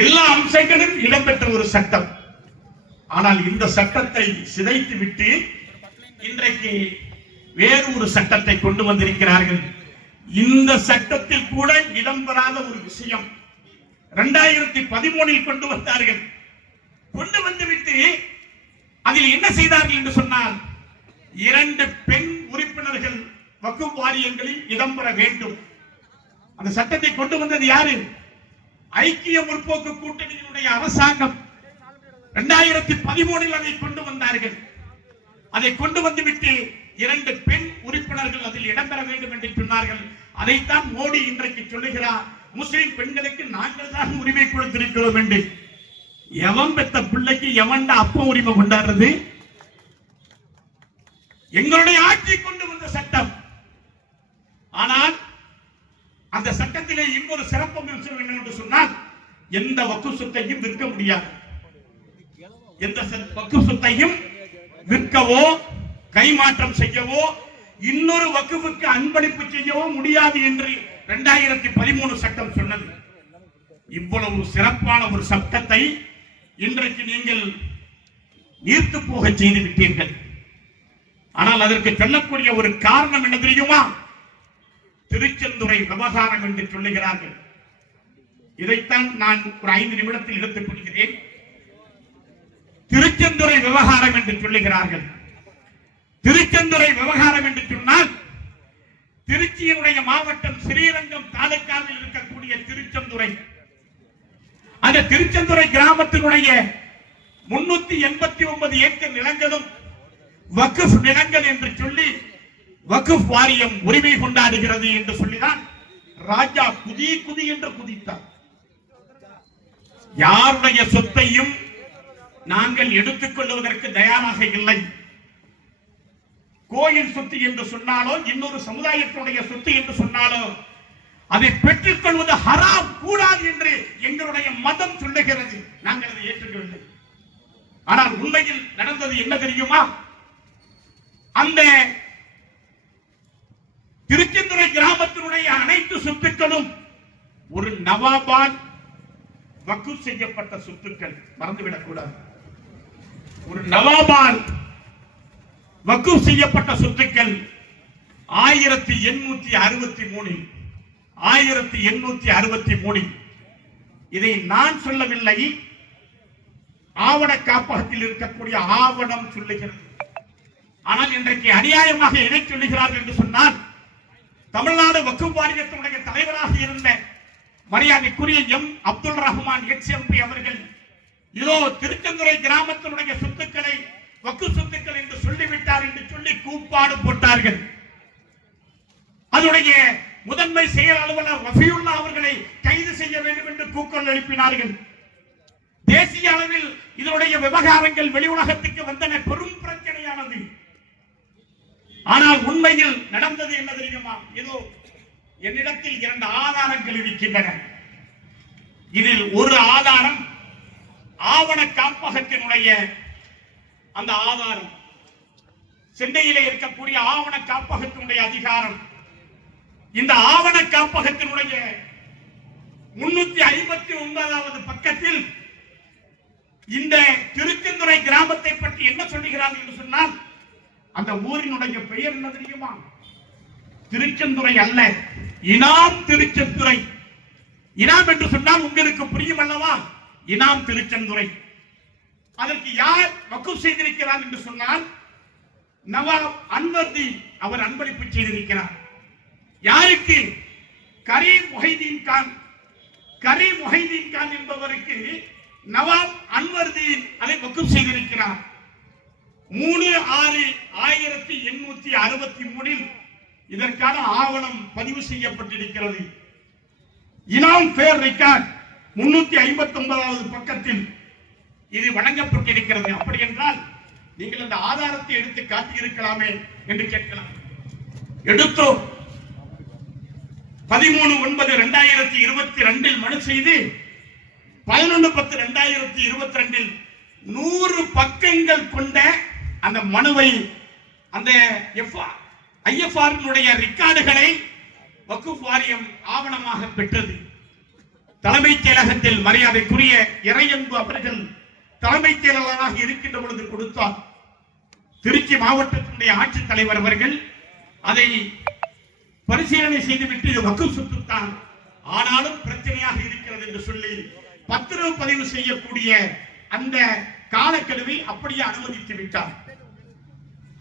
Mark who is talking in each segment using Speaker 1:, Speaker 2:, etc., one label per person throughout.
Speaker 1: எல்லா அம்சங்களும் இடம்பெற்ற ஒரு சட்டம். ஆனால் இந்த சட்டத்தை சிதைத்து விட்டு இன்றைக்கு வேறு ஒரு சட்டத்தை கொண்டு வந்திருக்கிறார்கள். இந்த சட்டத்தில் கூட இடம்பெறாத ஒரு விஷயம். இரண்டாயிரத்தி பதிமூணில் கொண்டு வந்தார்கள். கொண்டு வந்துவிட்டு அதில் என்ன செய்தார்கள் என்று சொன்னால் இரண்டு பெண் உறுப்பினர்கள் வக்கு வாரியங்களில் இடம்பெற வேண்டும். அந்த சட்டத்தை கொண்டு வந்தது யாரு? ஐக்கிய முற்போக்கு கூட்டணியினுடைய அரசாங்கம் இரண்டாயிரத்தி பதிமூணில் அதை கொண்டு வந்தார்கள். அதை கொண்டு வந்துவிட்டு இரண்டு பெண் உறுப்பினர்கள் அதில் இடம்பெற வேண்டும் என்று சொன்னார்கள். அதைத்தான் மோடி இன்றைக்கு சொல்லுகிறார். முஸ்லிம் பெண்களுக்கு நாங்கள் தான் உரிமை கொடுத்திருக்கிறோம் என்று. எவன் பெத்த பிள்ளைக்கு எவன்டா அப்ப உரிமை கொண்டாடுறது? எங்களுடைய ஆட்சி கொண்டு வந்த சட்டம். ஆனால் அந்த இன்னொரு சிறப்பு அம்சம் என்னவென்று சொன்னால் எந்த வக்கு சொத்தையும் விற்க முடியாது. எந்த வக்கு சொத்தையும் விற்கவோ கைமாற்றம் செய்யவோ இன்னொரு வக்குவுக்கு அன்பளிப்பு செய்யவோ முடியாது என்று இரண்டாயிரத்தி பதிமூணு சட்டம் சொன்னது. இவ்வளவு சிறப்பான ஒரு சட்டத்தை இன்றைக்கு நீங்கள் நீர்த்து போக செய்து விட்டீர்கள். ஆனால் அதற்கு சொல்லக்கூடிய ஒரு காரணம் என்ன தெரியுமா? திருச்செந்துறை விவகாரம் என்று சொல்லுகிறார்கள். இதைத்தான் நான் ஒரு ஐந்து நிமிடத்தில் எடுத்துக் கொள்கிறேன். திருச்செந்துறை விவகாரம் என்று சொல்லுகிறார்கள். திருச்செந்துறை விவகாரம் என்று சொன்னால் திருச்சியினுடைய மாவட்டம் ஸ்ரீரங்கம் தாலுக்காவில் இருக்கக்கூடிய திருச்செந்துறை அந்த திருச்செந்துறை கிராமத்தினுடைய முன்னூத்தி எண்பத்தி ஒன்பது ஏக்கர் நிலங்களும் வக்குஃப் நிலங்கள் என்று சொல்லி வகுப் வாரியம் உரிமை கொண்டாடுகிறது என்று சொல்லிதான் ராஜா குதி குதி என்று குதித்தார். யாருடைய சொத்தையும் நாங்கள் எடுத்துக் கொள்வதற்கு தயாராக இல்லை. கோயில் சொத்து என்று சொன்னாலோ இன்னொரு சமுதாயத்தினுடைய சொத்து என்று சொன்னாலோ அதை பெற்றுக் கொள்வது ஹராம் கூடாது என்று எங்களுடைய மதம் சொல்லுகிறது. நாங்கள் அதை ஏற்றுக்கவில்லை. ஆனால் உண்மையில் நடந்தது என்ன தெரியுமா? அந்த திருச்செந்துறை கிராமத்தினுடைய அனைத்து சொத்துக்களும் ஒரு நவாபால் வக்கு செய்யப்பட்ட சொத்துக்கள். மறந்துவிடக் கூடாது ஒரு நவாபால் வக்கு செய்யப்பட்ட சொத்துக்கள் ஆயிரத்தி எண்ணூத்தி அறுபத்தி மூணில் ஆயிரத்தி எண்ணூத்தி அறுபத்தி மூணில். இதை நான் சொல்லவில்லை. ஆவண காப்பகத்தில் இருக்கக்கூடிய ஆவணம் சொல்லுகிறது. ஆனால் இன்றைக்கு அநியாயமாக எதை சொல்லுகிறார்கள் என்று சொன்னால் தமிழ்நாடு வக்குப் வாரியத்தினுடைய தலைவராக இருந்த மரியாதைக்குரிய M. Abdul Rahman H MP அவர்கள் இதோ திருச்செந்துறை கிராமத்தினுடைய சொத்துக்களை வக்கு சொத்துக்கள் என்று சொல்லிவிட்டார் என்று சொல்லி கூப்பாடு போட்டார்கள். அதனுடைய முதன்மை செயல் அலுவலர் ரஃபியுல்லா அவர்களை கைது செய்ய வேண்டும் என்று கூக்குரல் எழுப்பினார்கள். தேசிய அளவில் இதனுடைய விவகாரங்கள் வெளி உலகத்துக்கு வந்தன பெரும் பிரச்சனை. ஆனால் உண்மையில் நடந்தது என்ன தெரியுமா? இதோ என்னிடத்தில் இரண்டு ஆதாரங்கள் இருக்கின்றன. இதில் ஒரு ஆதாரம் ஆவண காப்பகத்தினுடைய அந்த ஆதாரம். சென்னையிலே இருக்கக்கூடிய ஆவண காப்பகத்தினுடைய அதிகாரம். இந்த ஆவண காப்பகத்தினுடைய முன்னூத்தி ஐம்பத்தி ஒன்பதாவது பக்கத்தில் இந்த திருச்செந்துறை கிராமத்தை பற்றி என்ன சொல்லுகிறார் என்று சொன்னால் அந்த ஊரினுடைய பெயர் என்ன தெரியுமா? திருச்செந்துறை அல்ல. இனாம் திருச்செந்துறை. இனாம் என்று சொன்னால் உங்களுக்கு புரியும் அல்லவா? இனாம் திருச்செந்துறை. அதற்கு யார் வக்குப் செய்திருக்கிறார் என்று சொன்னால் நவாப் அன்வர்தி அவர் அன்பளிப்பு செய்திருக்கிறார். யாருக்கு? கரீம் முஹைதீன் கான். கரீம் முஹைதீன் கான் என்பவருக்கு நவாப் அன்வர்தீன் அதை வக்குப் செய்திருக்கிறார். மூணு ஆறு ஆயிரத்தி எண்ணூத்தி அறுபத்தி மூணில் இதற்கான ஆவணம் பதிவு செய்யப்பட்டிருக்கிறது. இனாம் பேர் ரெக்கார்ட் முன்னூத்தி ஐம்பத்தி ஒன்பதாவது பக்கத்தில் இது வழங்கப்பட்டிருக்கிறது. அப்படி என்றால் நீங்கள் அந்த ஆதாரத்தை எடுத்து காட்டியிருக்கலாமே என்று கேட்கலாம். எடுத்தோம். பதிமூணு ஒன்பது இரண்டாயிரத்தி இருபத்தி ரெண்டில் மனு செய்து பதினொன்று பத்து இரண்டாயிரத்தி இருபத்தி ரெண்டில் நூறு பக்கங்கள் கொண்ட அந்த மனுவை அந்த ஐஎஃப்ஆர் ரெக்கார்டுகளை வக்குப் வாரியம் ஆவணமாக பெற்றது. தலைமைச் செயலகத்தில் மரியாதைக்குரிய இறையன்பு அவர்கள் தலைமைச் செயலாளராக இருக்கின்ற பொழுது கொடுத்தார். திருச்சி மாவட்டத்தினுடைய ஆட்சித் தலைவர் அவர்கள் அதை பரிசீலனை செய்துவிட்டு இது வக்கு சொத்துத்தான். ஆனாலும் பிரச்சனையாக இருக்கிறது என்று சொல்லி பத்திரவு பதிவு செய்யக்கூடிய அந்த காலக்கெடுவை அப்படியே அனுமதித்து விட்டார்.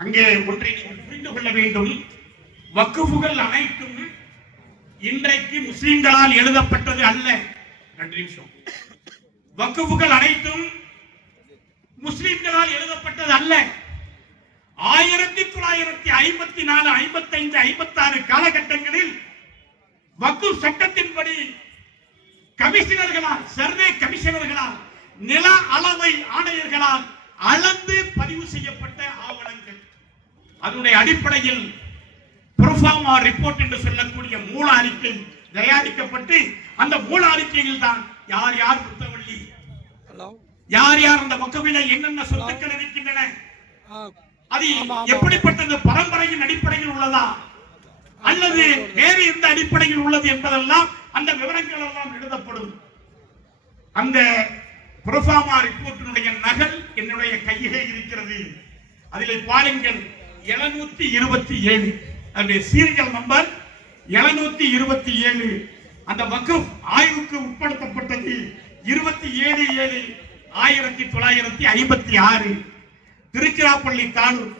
Speaker 1: அங்கே ஒன்றை நீங்கள் புரிந்து கொள்ள வேண்டும். வக்குஃபுகள் அனைத்தும் இன்றைக்கு முஸ்லிம்களால் எழுதப்பட்டது அல்ல. ரெண்டு நிமிஷம் வக்குஃபுகள் அனைத்தும் முஸ்லிம்களால் எழுதப்பட்டது அல்ல. ஆயிரத்தி தொள்ளாயிரத்தி ஐம்பத்தி நாலு ஐம்பத்தி ஐந்து ஐம்பத்தி ஆறு காலகட்டங்களில் வக்கு சட்டத்தின்படி கமிஷனர்களால் சர்வே கமிஷனர்களால் நில அளவை ஆணையர்களால் அளந்து பதிவு செய்யப்பட்ட அதனுடைய அடிப்படையில் புரோஃபார்மா ரிப்போர்ட் என்று சொல்லக்கூடிய மூல அறிக்கை தயாரிக்கப்பட்டு அந்த மூல அறிக்கையில் தான் யார் யார் புத்தவள்ளி
Speaker 2: ஹலோ
Speaker 1: யார் யார் அந்த வக்கவில என்னென்ன சொத்துக்கள் இருக்கின்றன? அது. எப்படிப்பட்டது பரம்பரையின் அடிப்படையில் உள்ளதா? அல்லது வேறு எந்த அடிப்படையில் உள்ளது என்பதெல்லாம் அந்த விவரங்கள் எல்லாம் எழுதப்படும். அந்த புரோஃபார்மா ரிப்போர்ட்டினுடைய நகல் என்னுடைய கையிலே இருக்கிறது. அதிலே பாருங்கள். 727 இருபத்தி ஏழு. அதனுடைய சீரியல் நம்பர் 727 இருபத்தி ஏழு. அந்த வகுப் ஆய்வுக்கு உட்படுத்தப்பட்டது இருபத்தி ஏழு ஏழு ஆயிரத்தி தொள்ளாயிரத்தி ஐம்பத்தி ஆறு. திருச்சிராப்பள்ளி தாலூர்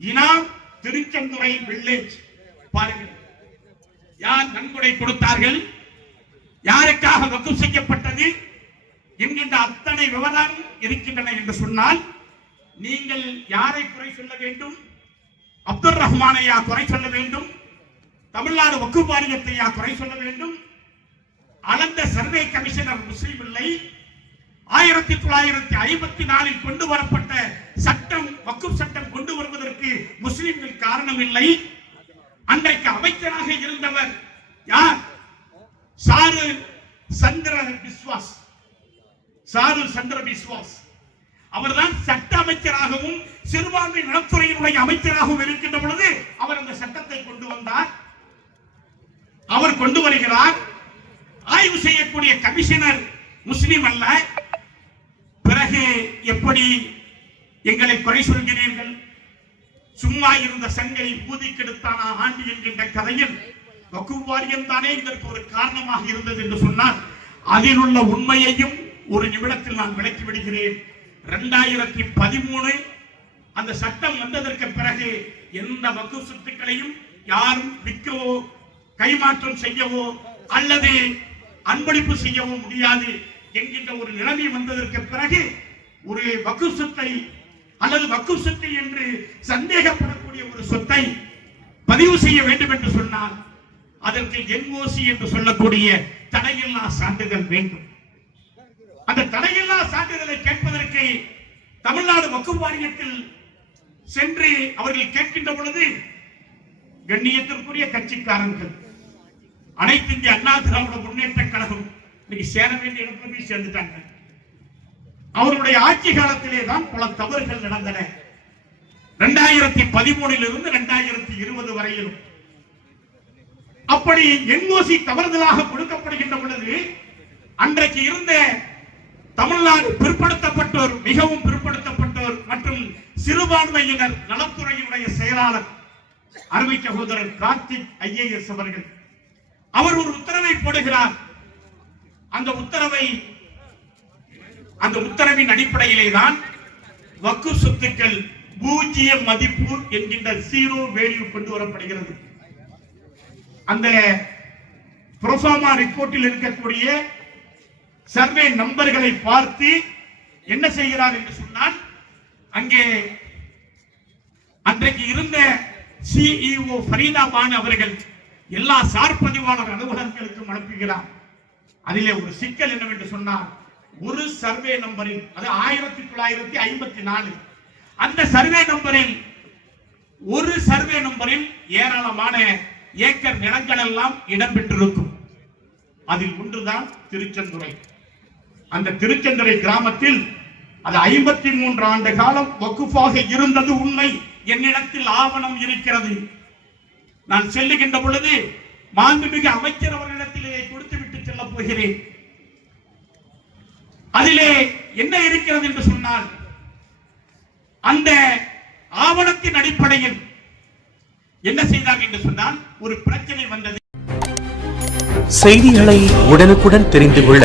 Speaker 1: இனாம் திருச்செந்துறை வில்லேஜ் பாருங்கள். யார் நன்கொடை கொடுத்தார்கள்? யாருக்காக வகுப்பு செய்யப்பட்டது? என்கின்ற அத்தனை விவரம் இருக்கின்றன என்று சொன்னால் நீங்கள் யாரை குறை சொல்ல வேண்டும்? அப்துல் ரஹ்மானையா குறை சொல்ல வேண்டும். தமிழ்நாடு வக்கு வாரியத்தையா குறை சொல்ல வேண்டும். அளந்த சர்வே கமிஷனர் முஸ்லீம் இல்லை. ஆயிரத்தி தொள்ளாயிரத்தி ஐம்பத்தி நாலில் கொண்டு வரப்பட்ட சட்டம் வக்குப் சட்டம் கொண்டு வருவதற்கு முஸ்லிம்கள் காரணம் இல்லை. அன்றைக்கு அமைச்சராக இருந்தவர் யார்? சாரு சந்திர பிஸ்வாஸ் சாரு சந்திர பிஸ்வாஸ் அவர்தான் சட்ட அமைச்சராகவும் சிறுபான்மை நலத்துறையினுடைய அமைச்சராகவும் இருக்கின்ற பொழுது அவர் அந்த சட்டத்தை கொண்டு வந்தார். அவர் கொண்டு வருகிறார். ஆய்வு செய்யக்கூடிய கமிஷனர் முஸ்லிம் அல்ல. பிறகு எப்படி எங்களை குறை சொல்கிறீர்கள்? சும்மா இருந்த சங்கை ஊதி கெடுத்தானா ஆண்டி என்கின்ற கதையில் வக்குவாரியம் தானே இதற்கு ஒரு காரணமாக இருந்தது என்று சொன்னால் அதில் உள்ள உண்மையையும் ஒரு நிமிடத்தில் நான் விளக்கி விடுகிறேன். இரண்டாயிரத்தி பதிமூணு அந்த சட்டம் வந்ததற்கு பிறகு எந்த வக்கு சொத்துக்களையும் யாரும் விற்கவோ கைமாற்றம் செய்யவோ அல்லது அன்பளிப்பு செய்யவோ முடியாது என்கின்ற ஒரு நிலைமை வந்ததற்கு பிறகு ஒரு வக்கு சொத்தை அல்லது வக்கு சொத்து என்று சந்தேகப்படக்கூடிய ஒரு சொத்தை பதிவு செய்ய வேண்டும் என்று சொன்னால் அதற்கு என்ஓசி என்று சொல்லக்கூடிய தடையில்லா சான்றிதழ் வேண்டும். அந்த தடையில்லா சான்றிதழை கேட்பதற்கு தமிழ்நாடு வக்குப் வாரியத்தில் சென்று அவர்கள் கேட்கின்ற பொழுது கண்ணியத்திற்குரிய கட்சிக்காரர்கள் அனைத்து இந்திய அண்ணா திராவிட முன்னேற்ற கழகம் இன்னைக்கு சேர வேண்டிய இடத்துல போய் சேர்ந்துட்டாங்க. அவருடைய ஆட்சி காலத்திலே தான் பல தவறுகள் நடந்தன. இரண்டாயிரத்தி பதிமூணில் இருந்து இரண்டாயிரத்தி இருபது வரையிலும். அப்படி என்ஓசி தவறுதலாக கொடுக்கப்படுகின்ற பொழுது அன்றைக்கு இருந்த தமிழ்நாடு பிற்படுத்தப்பட்டோர் மிகவும் பிற்படுத்தப்பட்டோர் மற்றும் சிறுபான்மையினர் நலத்துறையினுடைய செயலாளர் அருமை சகோதரர் கார்த்திக் ஐஏஎஸ் அவர்கள். அவர் ஒரு உத்தரவை போடுகிறார். அந்த உத்தரவை அந்த உத்தரவின் அடிப்படையிலே தான் வக்கு சொத்துக்கள் பூஜ்ஜிய மதிப்பு என்கின்ற ஜீரோ வேல்யூ கொண்டு வரப்படுகிறது. அந்த புரோஃபார்மா ரிப்போர்ட்டில் இருக்கக்கூடிய சர்வே நம்பர்களை பார்த்து என்ன செய்கிறார் என்று சொன்னால் அங்கே அன்றைக்கு இருந்த சிஇஓ ஃபரீதா பானு அவர்கள் எல்லா சார் பதிவாளர் அலுவலகங்களுக்கும் அனுப்புகிறார். அதிலே ஒரு சிக்கல் என்னவென்று சொன்னார் ஒரு சர்வே நம்பரில் அது ஆயிரத்தி தொள்ளாயிரத்தி ஐம்பத்தி நாலு அந்த சர்வே நம்பரில் ஒரு சர்வே நம்பரில் ஏராளமான ஏக்கர் நிலங்கள் எல்லாம் இடம்பெற்றிருக்கும். அதில் ஒன்றுதான் திருச்செந்துறை அந்த திருச்செந்தரை கிராமத்தில் அது ஐம்பத்தி மூன்று ஆண்டு காலம் வகுப்பாக இருந்தது உண்மை. என்னிடத்தில் ஆவணம் இருக்கிறது. நான் செல்லுகின்ற பொழுது மாண்புமிகு அமைச்சர் அவர்களிடத்திலே கொடுத்து விட்டு செல்ல போகிறேன். அதிலே என்ன இருக்கிறது என்று சொன்னால் அந்த ஆவணத்தின் அடிப்படையில் என்ன செய்தாங்க என்று சொன்னால் ஒரு பிரச்சனை வந்தது.
Speaker 2: செய்திகளை உடனுக்குடன் தெரிந்து கொள்ள